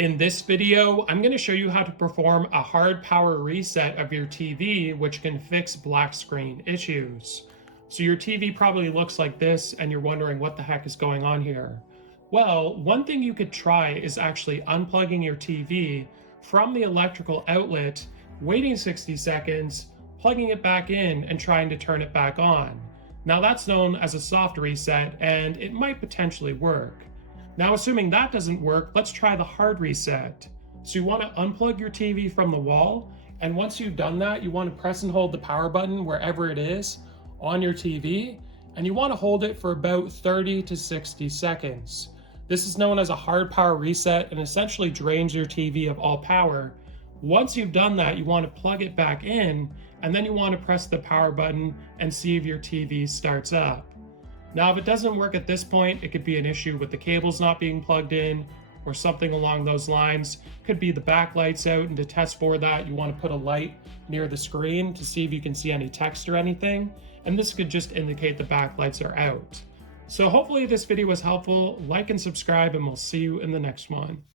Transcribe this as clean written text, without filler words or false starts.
In this video, I'm going to show you how to perform a hard power reset of your TV, which can fix black screen issues. So your TV probably looks like this and you're wondering what the heck is going on here. Well, one thing you could try is actually unplugging your TV from the electrical outlet, waiting 60 seconds, plugging it back in and trying to turn it back on. Now that's known as a soft reset and it might potentially work. Now, assuming that doesn't work, let's try the hard reset. So you want to unplug your TV from the wall, and once you've done that, you want to press and hold the power button wherever it is on your TV, and you want to hold it for about 30 to 60 seconds. This is known as a hard power reset and essentially drains your TV of all power. Once you've done that, you want to plug it back in, and then you want to press the power button and see if your TV starts up. Now, if it doesn't work at this point, it could be an issue with the cables not being plugged in or something along those lines. Could be the backlight's out, and to test for that, you want to put a light near the screen to see if you can see any text or anything. And this could just indicate the backlights are out. So hopefully this video was helpful. Like and subscribe, and we'll see you in the next one.